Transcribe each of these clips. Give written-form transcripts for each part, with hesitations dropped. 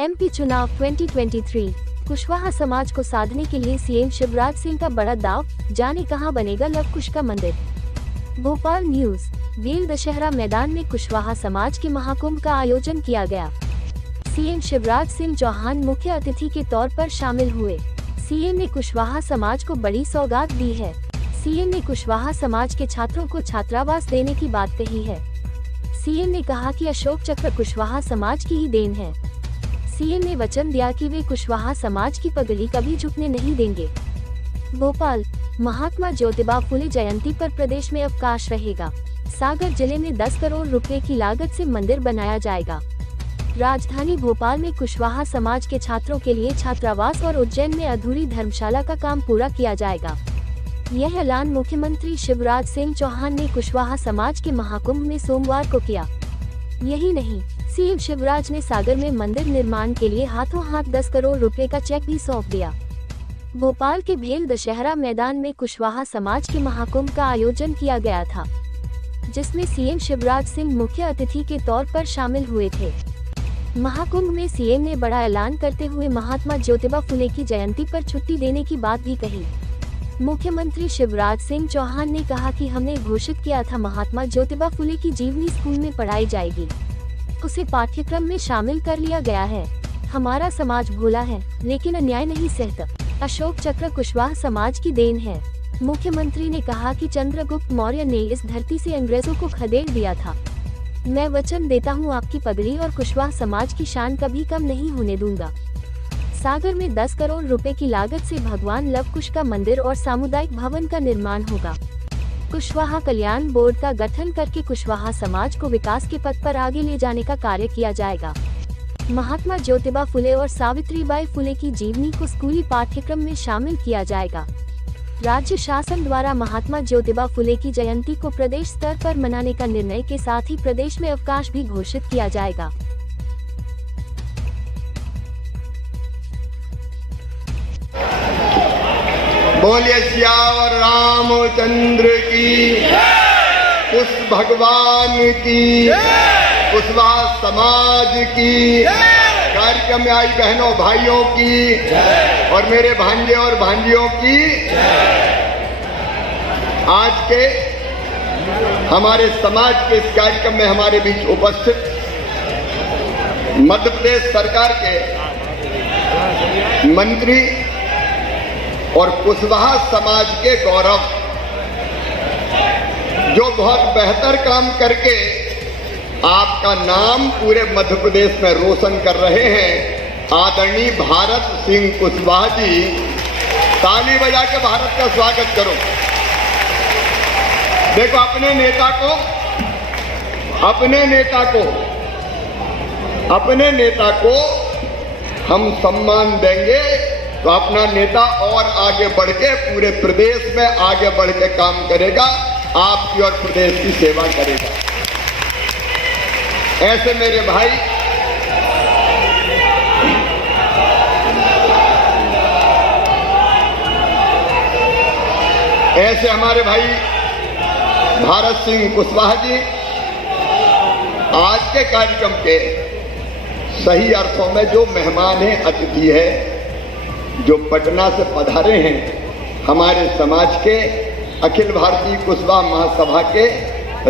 MP चुनाव 2023 कुशवाहा समाज को साधने के लिए सीएम शिवराज सिंह का बड़ा दांव, जाने कहां बनेगा लव कुश का मंदिर। भोपाल न्यूज। वीर दशहरा मैदान में कुशवाहा समाज के महाकुंभ का आयोजन किया गया। सीएम शिवराज सिंह चौहान मुख्य अतिथि के तौर पर शामिल हुए। सीएम ने कुशवाहा समाज को बड़ी सौगात दी है। सीएम ने कुशवाहा समाज के छात्रों को छात्रावास देने की बात कही है। सीएम ने कहा कि अशोक चक्र कुशवाहा समाज की ही देन है। सीएम ने वचन दिया कि वे कुशवाहा समाज की पगड़ी कभी झुकने नहीं देंगे। भोपाल। महात्मा ज्योतिबा फुले जयंती पर प्रदेश में अवकाश रहेगा। सागर जिले में 10 करोड़ रुपए की लागत से मंदिर बनाया जाएगा। राजधानी भोपाल में कुशवाहा समाज के छात्रों के लिए छात्रावास और उज्जैन में अधूरी धर्मशाला का काम पूरा किया जाएगा। यह ऐलान मुख्यमंत्री शिवराज सिंह चौहान ने कुशवाहा समाज के महाकुंभ में सोमवार को किया। यही नहीं, सीएम शिवराज ने सागर में मंदिर निर्माण के लिए हाथों हाथ 10 करोड़ रुपए का चेक भी सौंप दिया। भोपाल के भेल दशहरा मैदान में कुशवाहा समाज के महाकुंभ का आयोजन किया गया था, जिसमें सीएम शिवराज सिंह मुख्य अतिथि के तौर पर शामिल हुए थे। महाकुंभ में सीएम ने बड़ा ऐलान करते हुए महात्मा ज्योतिबा फुले की जयंती पर छुट्टी देने की बात भी कही। मुख्यमंत्री शिवराज सिंह चौहान ने कहा कि हमने घोषित किया था महात्मा ज्योतिबा फुले की जीवनी स्कूल में पढ़ाई जाएगी, उसे पाठ्यक्रम में शामिल कर लिया गया है। हमारा समाज भोला है लेकिन अन्याय नहीं सहता। अशोक चक्र कुशवाहा समाज की देन है। मुख्यमंत्री ने कहा कि चंद्रगुप्त मौर्य ने इस धरती से अंग्रेजों को खदेड़ दिया था। मैं वचन देता हूं आपकी पगड़ी और कुशवाहा समाज की शान कभी कम नहीं होने दूंगा। सागर में 10 करोड़ रुपए की लागत से भगवान लव कुश का मंदिर और सामुदायिक भवन का निर्माण होगा। कुशवाहा कल्याण बोर्ड का गठन करके कुशवाहा समाज को विकास के पथ पर आगे ले जाने का कार्य किया जाएगा। महात्मा ज्योतिबा फुले और सावित्रीबाई फुले की जीवनी को स्कूली पाठ्यक्रम में शामिल किया जाएगा। राज्य शासन द्वारा महात्मा ज्योतिबा फुले की जयंती को प्रदेश स्तर पर मनाने का निर्णय के साथ ही प्रदेश में अवकाश भी घोषित किया जाएगा। बोलिए सियावर रामचंद्र की, उस भगवान की, कुशवाहा समाज की, कार्यक्रम में आई बहनों भाइयों की और मेरे भांजे और भांजियों की। आज के हमारे समाज के इस कार्यक्रम में हमारे बीच उपस्थित मध्य प्रदेश सरकार के मंत्री और कुशवाहा समाज के गौरव, जो बहुत बेहतर काम करके आपका नाम पूरे मध्य प्रदेश में रोशन कर रहे हैं, आदरणीय भारत सिंह कुशवाहा जी। ताली बजा के भारत का स्वागत करो। देखो, अपने नेता को हम सम्मान देंगे तो अपना नेता और आगे बढ़ के पूरे प्रदेश में आगे बढ़ के काम करेगा, आपकी और प्रदेश की सेवा करेगा। ऐसे मेरे भाई, ऐसे हमारे भाई भारत सिंह कुशवाहा जी आज के कार्यक्रम के सही अर्थों में जो मेहमान है, अतिथि है, जो पटना से पधारे हैं, हमारे समाज के अखिल भारतीय कुशवाहा महासभा के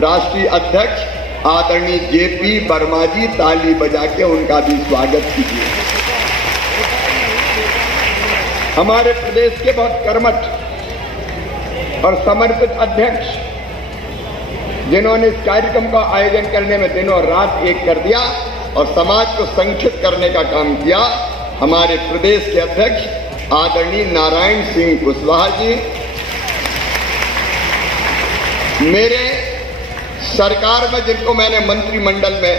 राष्ट्रीय अध्यक्ष आदरणीय जेपी वर्मा जी, ताली बजा के उनका भी स्वागत कीजिए। हमारे प्रदेश के बहुत कर्मठ और समर्पित अध्यक्ष, जिन्होंने इस कार्यक्रम का आयोजन करने में दिनों रात एक कर दिया और समाज को संगठित करने का काम किया, हमारे प्रदेश के अध्यक्ष आदरणीय नारायण सिंह कुशवाहा जी। मेरे सरकार में जिनको मैंने मंत्रिमंडल में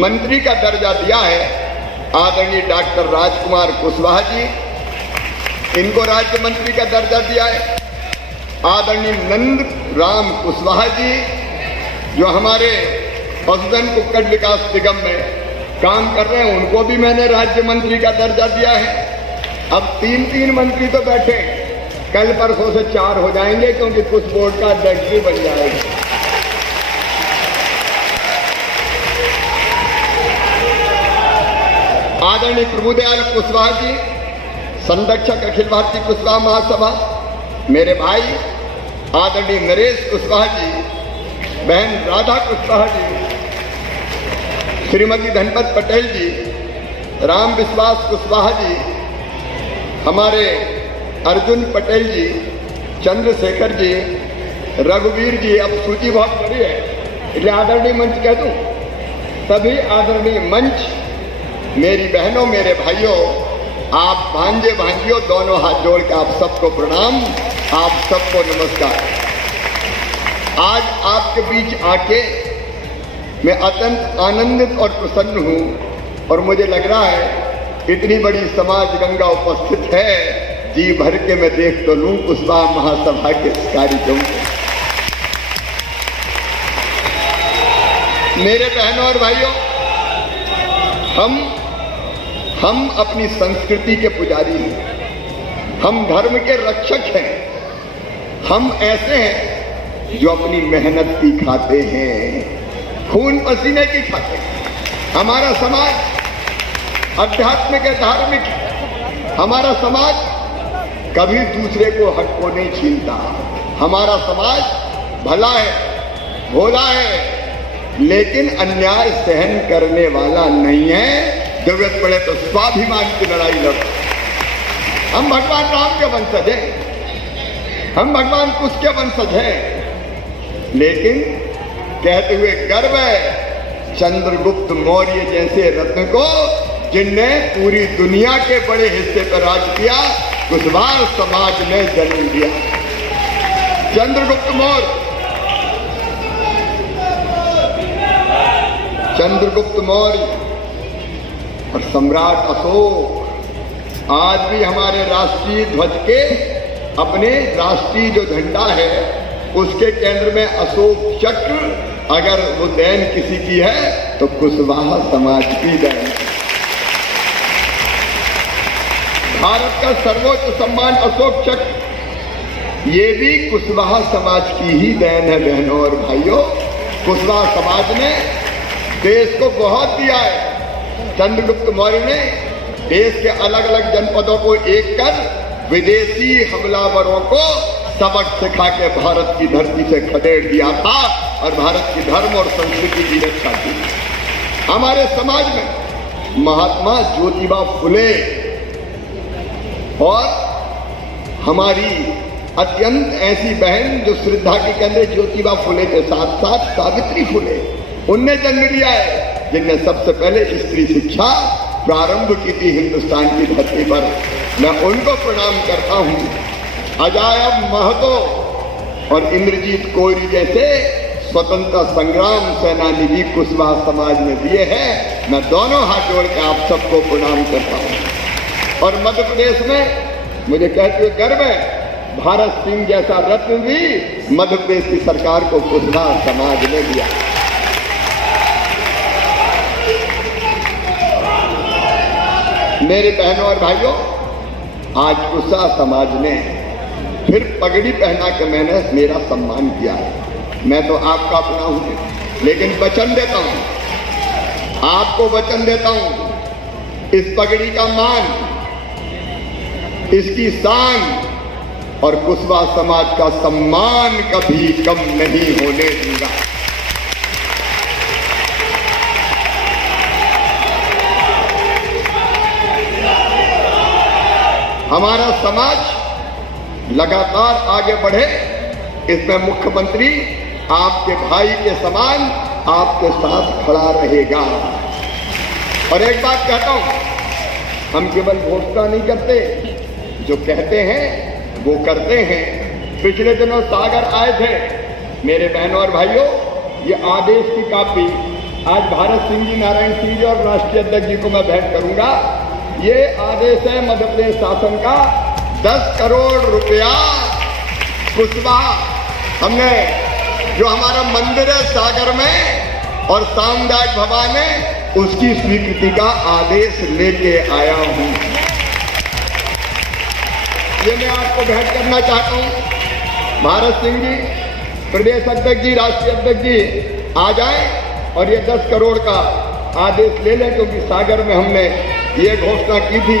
मंत्री का दर्जा दिया है, आदरणीय डॉक्टर राजकुमार कुशवाहा जी, इनको राज्य मंत्री का दर्जा दिया है। आदरणीय नंद राम कुशवाहा जी, जो हमारे पशुधन कुक्कुट विकास निगम में काम कर रहे हैं, उनको भी मैंने राज्य मंत्री का दर्जा दिया है। अब 3 मंत्री तो बैठे, कल परसों से 4 हो जाएंगे, क्योंकि कुछ बोर्ड का अध्यक्ष भी बन जाएगा। आदरणीय प्रभुदयाल कुशवाहा जी, संरक्षक अखिल भारतीय कुशवाहा महासभा, मेरे भाई आदरणीय नरेश कुशवाहा जी, बहन राधा कुशवाहा जी, श्रीमती धनपत पटेल जी, राम विश्वास कुशवाहा जी, हमारे अर्जुन पटेल जी, चंद्रशेखर जी, रघुवीर जी, अब सूची बहुत बड़ी है इसलिए आदरणीय मंच कह दूं, सभी आदरणीय मंच, मेरी बहनों, मेरे भाइयों, आप भांजे भांजियों, दोनों हाथ जोड़ के आप सबको प्रणाम, आप सबको नमस्कार। आज आपके बीच आके मैं अत्यंत आनंदित और प्रसन्न हूं और मुझे लग रहा है इतनी बड़ी समाज गंगा उपस्थित है, जी भर के मैं देख तो लूं कुशवाहा महासभा के इस कार्यक्रम को। मेरे बहनों और भाइयों, हम अपनी संस्कृति के पुजारी हैं, हम धर्म के रक्षक हैं, हम ऐसे हैं जो अपनी मेहनत की खाते हैं, खून पसीने की खाते हैं। हमारा समाज आध्यात्मिक है, धार्मिक है। हमारा समाज कभी दूसरे को हक को नहीं छीनता। हमारा समाज भला है, भोला है, लेकिन अन्याय सहन करने वाला नहीं है। जरूरत पड़े तो स्वाभिमान की लड़ाई लड़ो। हम भगवान राम के वंशज हैं, हम भगवान कुश के वंशज हैं, लेकिन कहते हुए गर्व है चंद्रगुप्त मौर्य जैसे रत्न को, जिनने पूरी दुनिया के बड़े हिस्से पर राज किया, कुशवाहा समाज ने जन्म दिया। चंद्रगुप्त मौर्य, चंद्रगुप्त मौर्य और सम्राट अशोक आज भी हमारे राष्ट्रीय ध्वज के, अपने राष्ट्रीय जो झंडा है उसके केंद्र में अशोक चक्र, अगर वो देन किसी की है तो कुशवाहा समाज की देन है। भारत का सर्वोच्च सम्मान अशोक चक्र, ये भी कुशवाहा समाज की ही देन है। बहनों और भाइयों, कुशवाहा समाज ने देश को बहुत दिया है। चंद्रगुप्त मौर्य ने देश के अलग अलग जनपदों को एक कर विदेशी हमलावरों को सबक सिखा के भारत की धरती से खदेड़ दिया था और भारत की धर्म और संस्कृति की रक्षा की। हमारे समाज में महात्मा ज्योतिबा फुले और हमारी अत्यंत ऐसी बहन जो श्रद्धा की केंद्र ज्योतिबा फुले के साथ साथ सावित्री फुले, उनने जन्म लिया है, जिनने सबसे पहले स्त्री शिक्षा प्रारंभ की थी हिंदुस्तान की धरती पर। मैं उनको प्रणाम करता हूं। अजायब महतो और इंद्रजीत कोयरी जैसे स्वतंत्रता संग्राम सेनानी भी कुशवाहा समाज में दिए हैं। मैं दोनों हाथ जोड़ के आप सबको प्रणाम करता हूं। और मध्य प्रदेश में मुझे कहते हुए गर्व है, भारत सिंह जैसा रत्न भी मध्य प्रदेश की सरकार को कुशवाहा समाज ने दिया। मेरे बहनों और भाइयों, आज कुशवाहा समाज ने फिर पगड़ी पहना के मैंने मेरा सम्मान किया है। मैं तो आपका अपना हूं, लेकिन वचन देता हूं, आपको वचन देता हूं, इस पगड़ी का मान, इसकी शान और कुशवाहा समाज का सम्मान कभी कम नहीं होने दूंगा। हमारा समाज लगातार आगे बढ़े, इसमें मुख्यमंत्री आपके भाई के समान आपके साथ खड़ा रहेगा। और एक बात कहता हूं, हम केवल घोषणा नहीं करते, जो कहते हैं वो करते हैं। पिछले दिनों सागर आए थे मेरे बहनों और भाइयों, ये आदेश की कॉपी आज भारत सिंह जी, नारायण सिंह जी और राष्ट्रीय अध्यक्ष जी को मैं भेंट करूंगा। ये आदेश है मध्य प्रदेश शासन का, 10 करोड़ रुपया कुशवाहा, हमने जो हमारा मंदिर है सागर में और सामुदायिक भवन है, उसकी स्वीकृति का आदेश लेके आया हूं। ये मैं आपको भेंट करना चाहता हूं। भारत सिंह जी, प्रदेश अध्यक्ष जी, राष्ट्रीय अध्यक्ष जी आ जाएं और ये 10 करोड़ का आदेश ले लें, क्योंकि सागर में हमने ये घोषणा की थी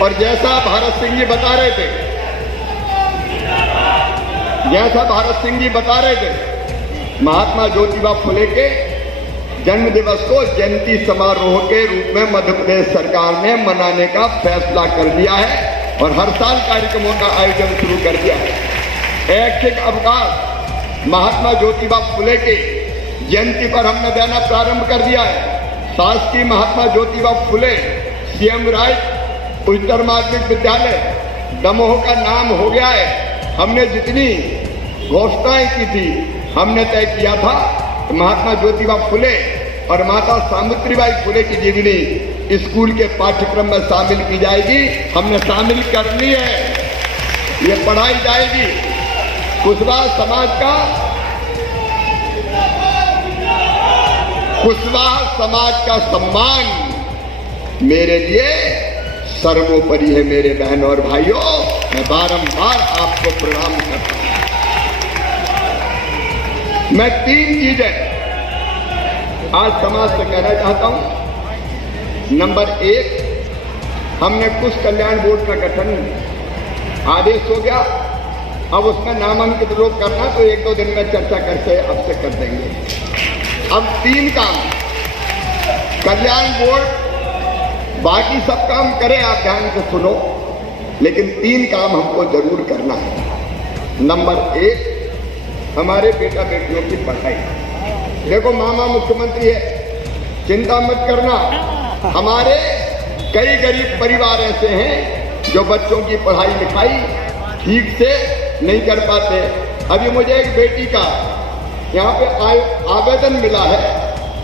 और जैसा भारत सिंह जी बता रहे थे, महात्मा ज्योतिबा फुले के जन्म दिवस को जयंती समारोह के रूप में मध्य प्रदेश सरकार ने मनाने का फैसला कर लिया है और हर साल कार्यक्रमों का आयोजन शुरू कर दिया है। ऐच्छिक अवकाश महात्मा ज्योतिबा फुले के जयंती पर हमने देना प्रारंभ कर दिया है। शासकीय महात्मा ज्योतिबा फुले सीएम राइट उच्चतर माध्यमिक विद्यालय दमोह का नाम हो गया है। हमने जितनी घोषणाएं की थी, हमने तय किया था कि महात्मा ज्योतिबा फुले और माता सावित्रीबाई फुले की जीवनी स्कूल के पाठ्यक्रम में शामिल की जाएगी। हमने शामिल करनी है, ये पढ़ाई जाएगी। कुशवाहा समाज का सम्मान मेरे लिए सर्वोपरि है। मेरे बहनों और भाइयों, मैं बारंबार आपको प्रणाम करता हूं। मैं 3 चीजें आज समाज से कहना चाहता हूं। नंबर 1, हमने कुछ कल्याण बोर्ड का गठन आदेश हो गया। अब उसमें नामांकित लोग करना तो 1-2 दिन में चर्चा करके अब से कर देंगे। अब 3 काम कल्याण बोर्ड बाकी सब काम करें, आप ध्यान से सुनो, लेकिन 3 काम हमको जरूर करना है। नंबर 1, हमारे बेटा बेटियों की पढ़ाई। देखो मामा मुख्यमंत्री है, चिंता मत करना। हमारे कई गरीब परिवार ऐसे हैं जो बच्चों की पढ़ाई लिखाई ठीक से नहीं कर पाते। अभी मुझे एक बेटी का यहाँ पे आवेदन मिला है।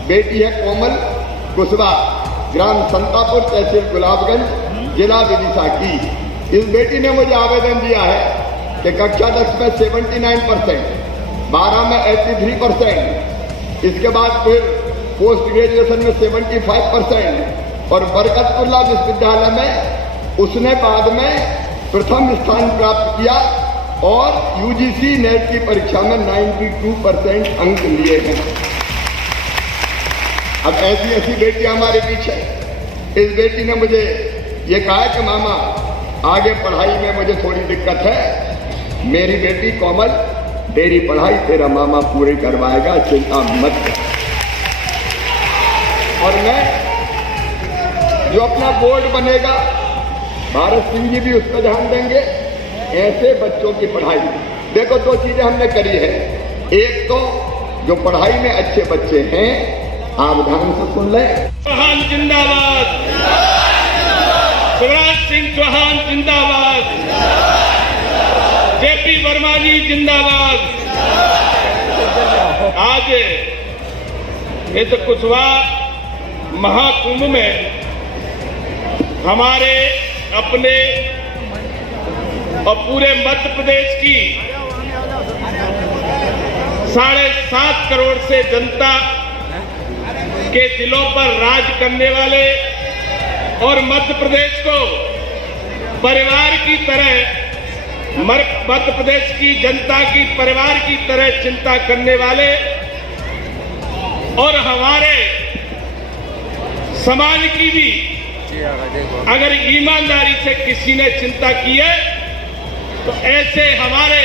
बेटी है कोमल कुशवाहा, ग्राम संतापुर, तहसील गुलाबगंज, जिला विदिशा की। इस बेटी ने मुझे आवेदन दिया है कि कक्षा 10 में 79%, 12 में 83%, इसके बाद फिर पोस्ट ग्रेजुएशन में 75% और बरकतुल्ला विश्वविद्यालय में उसने बाद में प्रथम स्थान प्राप्त किया और यूजीसी नेट की परीक्षा में 92% अंक लिए हैं। अब ऐसी बेटी हमारे पीछे। इस बेटी ने मुझे ये कहा कि मामा आगे पढ़ाई में मुझे थोड़ी दिक्कत है। मेरी बेटी कोमल, तेरी पढ़ाई तेरा मामा पूरी करवाएगा, चिंता मत कर। और मैं जो अपना बोर्ड बनेगा, भारत सिंह जी भी उस पर ध्यान देंगे। ऐसे बच्चों की पढ़ाई, देखो 2 चीजें हमने करी है। एक तो जो पढ़ाई में अच्छे बच्चे हैं, आप ध्यान से सुन लें। चौहान जिंदाबाद, शिवराज सिंह चौहान जिंदाबाद, जेपी वर्मा जी जिंदाबाद। आज इस कुशवाहा महाकुंभ में हमारे अपने और पूरे मध्य प्रदेश की 7.5 करोड़ से जनता के दिलों पर राज करने वाले और मध्य प्रदेश को परिवार की तरह, मध्य प्रदेश की जनता की परिवार की तरह चिंता करने वाले और हमारे समाज की भी अगर ईमानदारी से किसी ने चिंता की है तो ऐसे हमारे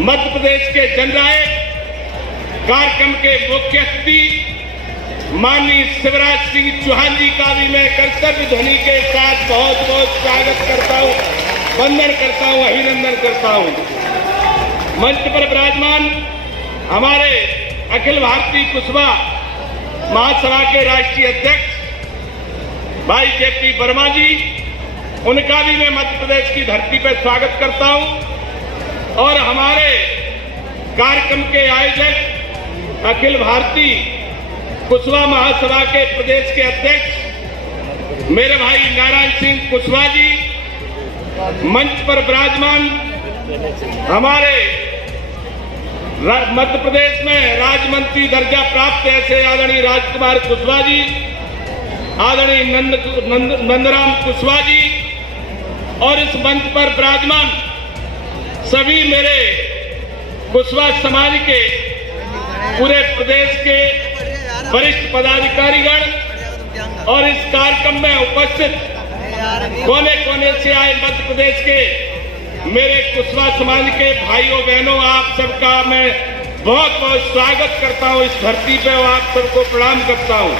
मध्य प्रदेश के जननायक, कार्यक्रम के मुख्य अतिथि माननीय शिवराज सिंह चौहान जी का भी मैं कर्तव्य ध्वनि के साथ बहुत बहुत स्वागत करता हूं, वंदन करता हूं, अभिनंदन करता हूं। मंच पर विराजमान हमारे अखिल भारतीय कुशवाहा महासभा के राष्ट्रीय अध्यक्ष भाई जेपी वर्मा जी, उनका भी मैं मध्य प्रदेश की धरती पर स्वागत करता हूं। और हमारे कार्यक्रम के आयोजक अखिल भारतीय कुशवाहा महासभा के प्रदेश के अध्यक्ष मेरे भाई नारायण सिंह कुशवाहा जी, मंच पर विराजमान हमारे मध्य प्रदेश में राज्य मंत्री दर्जा प्राप्त ऐसे आदरणीय राजकुमार कुशवाहा जी, आदरणीय नंदराम कुशवाहा जी और इस मंच पर विराजमान सभी मेरे कुशवाहा समाज के पूरे प्रदेश के वरिष्ठ पदाधिकारीगण और इस कार्यक्रम में उपस्थित कोने कोने से आए मध्य प्रदेश के मेरे कुशवाहा समाज के भाइयों बहनों, आप सबका मैं बहुत बहुत स्वागत करता हूं इस धरती पे और आप सबको प्रणाम करता हूं।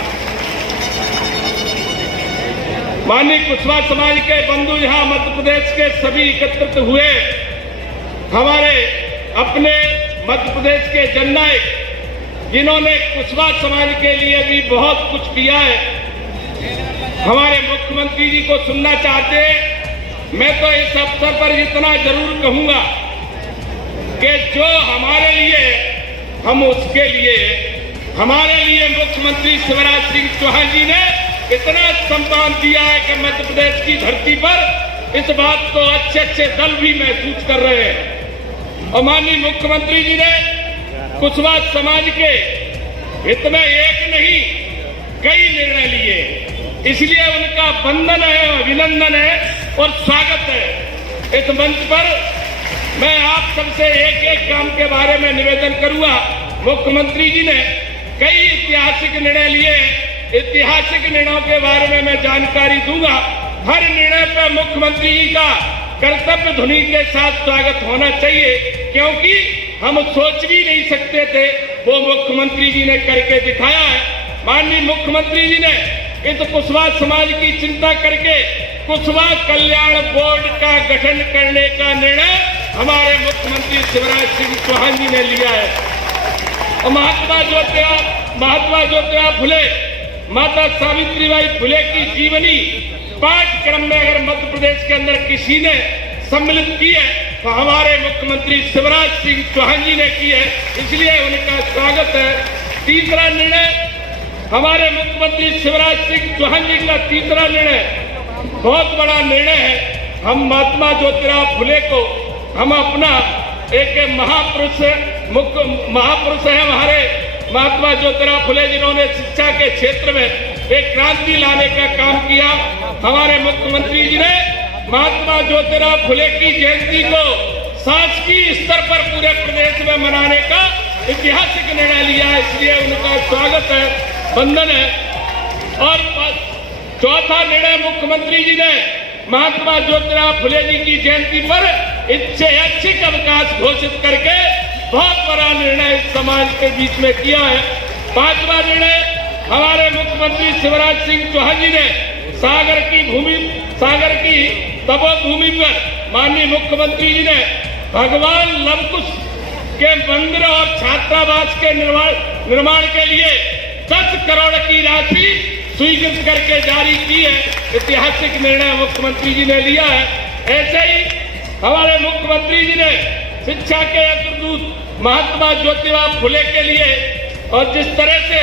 माननीय कुशवाहा समाज के बंधु यहां मध्य प्रदेश के सभी एकत्रित हुए, हमारे अपने मध्य प्रदेश के जननायक जिन्होंने कुशवाहा समाज के लिए भी बहुत कुछ किया है, हमारे मुख्यमंत्री जी को सुनना चाहते हैं। मैं तो इस अवसर पर इतना जरूर कहूंगा कि जो हमारे लिए, हम उसके लिए, हमारे लिए मुख्यमंत्री शिवराज सिंह चौहान जी ने इतना सम्मान दिया है कि मध्य प्रदेश की धरती पर इस बात को अच्छे अच्छे दल भी महसूस कर रहे हैं। और माननीय मुख्यमंत्री जी ने कुशवाहा समाज के हित में एक नहीं कई निर्णय लिए, इसलिए उनका वंदन है, अभिनंदन है और स्वागत है। इस मंच पर मैं आप सबसे एक एक काम के बारे में निवेदन करूंगा। मुख्यमंत्री जी ने कई ऐतिहासिक निर्णय लिए, ऐतिहासिक निर्णयों के बारे में मैं जानकारी दूंगा। हर निर्णय पर मुख्यमंत्री जी का कर्तव्य ध्वनि के साथ स्वागत होना चाहिए, क्योंकि हम सोच भी नहीं सकते थे, वो मुख्यमंत्री जी ने करके दिखाया है। माननीय मुख्यमंत्री जी ने इस कुशवाहा समाज की चिंता करके कुशवाहा कल्याण बोर्ड का गठन करने का निर्णय हमारे मुख्यमंत्री शिवराज सिंह चौहान जी ने लिया है। और महात्मा ज्योतिराव फुले, माता सावित्रीबाई फुले की जीवनी पाठ्यक्रम में अगर मध्य प्रदेश के अंदर किसी ने सम्मिलित की है तो हमारे मुख्यमंत्री शिवराज सिंह चौहान जी ने की है, इसलिए उनका स्वागत है। तीसरा निर्णय हमारे मुख्यमंत्री शिवराज सिंह चौहान जी का तीसरा निर्णय बहुत बड़ा निर्णय है। हम महात्मा ज्योतिराव फुले को हम अपना एक महापुरुष है हमारे महात्मा ज्योतिराव फुले, जिन्होंने शिक्षा के क्षेत्र में एक क्रांति लाने का काम किया। हमारे मुख्यमंत्री जी ने महात्मा ज्योतिराव फुले की जयंती को शासकीय स्तर पर पूरे प्रदेश में मनाने का ऐतिहासिक निर्णय लिया है, इसलिए उनका स्वागत है, वंदन है। और चौथा निर्णय मुख्यमंत्री जी ने महात्मा ज्योतिराव फुले जी की जयंती पर ऐच्छिक अवकाश घोषित करके बहुत बड़ा निर्णय इस समाज के बीच में किया है। पांचवा निर्णय हमारे मुख्यमंत्री शिवराज सिंह चौहान जी ने सागर की तपोभूमि पर माननीय मुख्यमंत्री जी ने भगवान लवकुश के मंदिर और छात्रावास के निर्माण के लिए 10 करोड़ की राशि स्वीकृत करके जारी की है। ऐतिहासिक निर्णय मुख्यमंत्री जी ने लिया है। ऐसे ही हमारे मुख्यमंत्री जी ने शिक्षा के अग्रदूत महात्मा ज्योतिराव फुले के लिए और जिस तरह से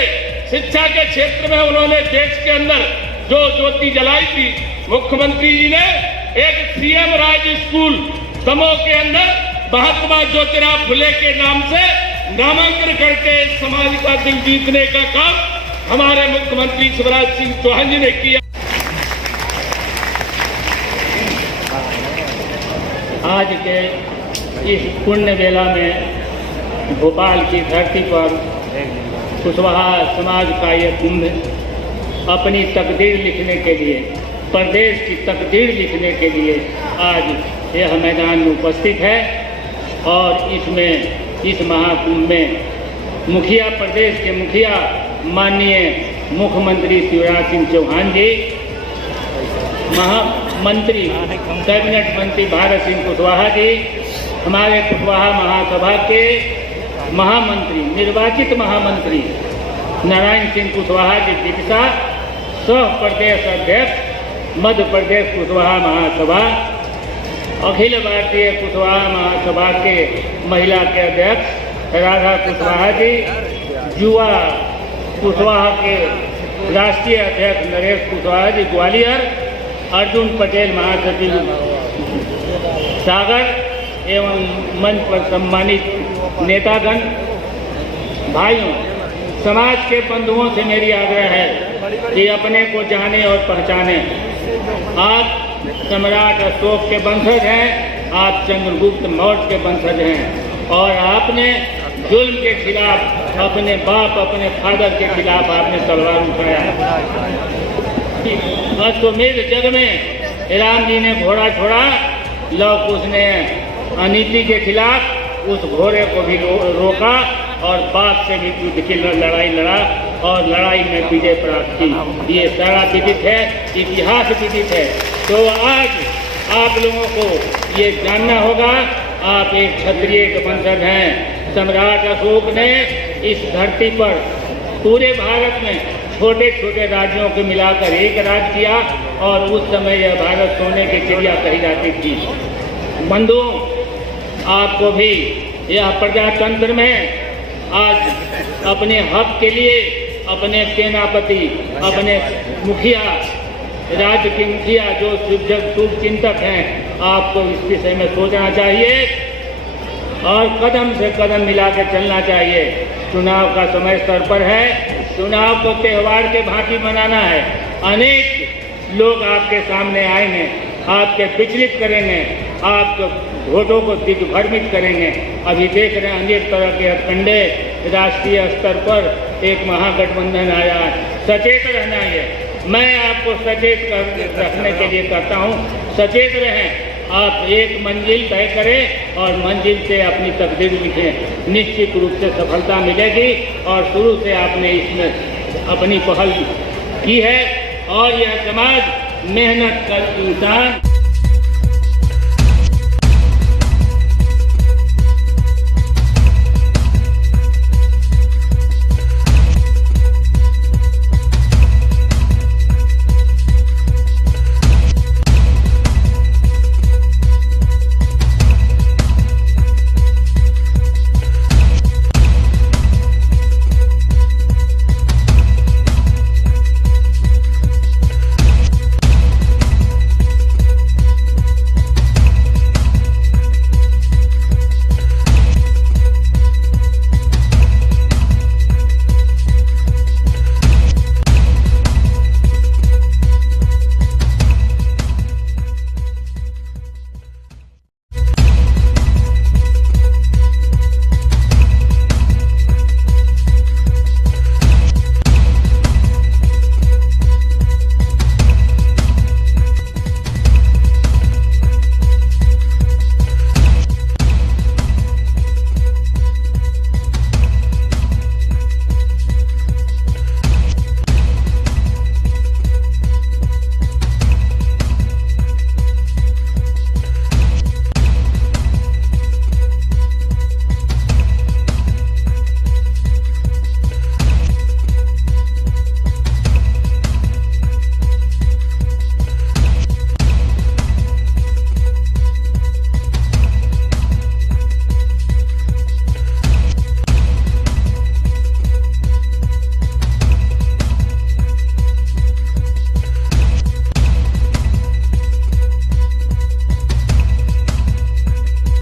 शिक्षा के क्षेत्र में उन्होंने देश के अंदर जो ज्योति जलाई थी, मुख्यमंत्री जी ने एक सीएम राज स्कूल दमोह के अंदर महात्मा ज्योतिराव फुले के नाम से नामांकन करके समाज का दिल जीतने का काम हमारे मुख्यमंत्री शिवराज सिंह चौहान जी ने किया। आज के इस पुण्य वेला में भोपाल की धरती पर कुशवाहा समाज का ये कुंभ अपनी तकदीर लिखने के लिए, प्रदेश की तकदीर लिखने के लिए आज यह मैदान में उपस्थित है। और इसमें इस महाकुंभ में मुखिया, प्रदेश के मुखिया माननीय मुख्यमंत्री शिवराज सिंह चौहान जी, महामंत्री कैबिनेट मंत्री भारत सिंह कुशवाहा जी, हमारे कुशवाहा महासभा के महामंत्री, निर्वाचित महामंत्री नारायण सिंह कुशवाहा जी दीक्षा, सह प्रदेश अध्यक्ष मध्य प्रदेश कुशवाहा महासभा, अखिल भारतीय कुशवाहा महासभा के महिला के अध्यक्ष राधा कुशवाहा जी, युवा कुशवाहा के राष्ट्रीय अध्यक्ष नरेश कुशवाहा जी ग्वालियर, अर्जुन पटेल महासचिव सागर, एवं मंच पर सम्मानित नेतागण, भाइयों, समाज के बंधुओं से मेरी आग्रह है कि अपने को जाने और पहचाने। आप सम्राट अशोक के वंशज हैं, आप चंद्रगुप्त मौर्य के वंशज हैं और आपने जुल्म के खिलाफ, अपने बाप, अपने फादर के खिलाफ आपने तलवार उठाया। अश्वमेध जग में राम जी ने घोड़ा छोड़ा, लव कुश ने अनीति के खिलाफ उस घोड़े को भी रोका और बाप से भी युद्ध की लड़ाई लड़ा और लड़ाई में विजय प्राप्त की। ये सारा विदित है, इतिहास विदित है। तो आज आप लोगों को ये जानना होगा, आप एक क्षत्रिय के वंशज हैं। सम्राट अशोक ने इस धरती पर पूरे भारत में छोटे छोटे राज्यों को मिलाकर एक राज्य किया और उस समय यह भारत सोने की चिड़िया कही जाती थी। बंधुओं, आपको भी यह प्रजातंत्र में आज अपने हक के लिए अपने सेनापति, अपने मुखिया, राज्य के मुखिया जो शुभ चिंतक हैं, आपको इस विषय में सोचना चाहिए और कदम से कदम मिला के चलना चाहिए। चुनाव का समय सर पर है, चुनाव को त्योहार के भांति मनाना है। अनेक लोग आपके सामने आएंगे, आपके विचलित करेंगे, आपको वोटों को दिग्भ्रमित करेंगे। अभी देख रहे हैं अनेक तरह के हथकंडे, राष्ट्रीय स्तर पर एक महागठबंधन आया। सचेत रहना है, मैं आपको सचेत रखने के लिए कहता हूँ, सचेत रहें। आप एक मंजिल तय करें और मंजिल से अपनी तकदीर लिखें, निश्चित रूप से सफलता मिलेगी। और शुरू से आपने इसमें अपनी पहल की है और यह समाज मेहनत कर इंसान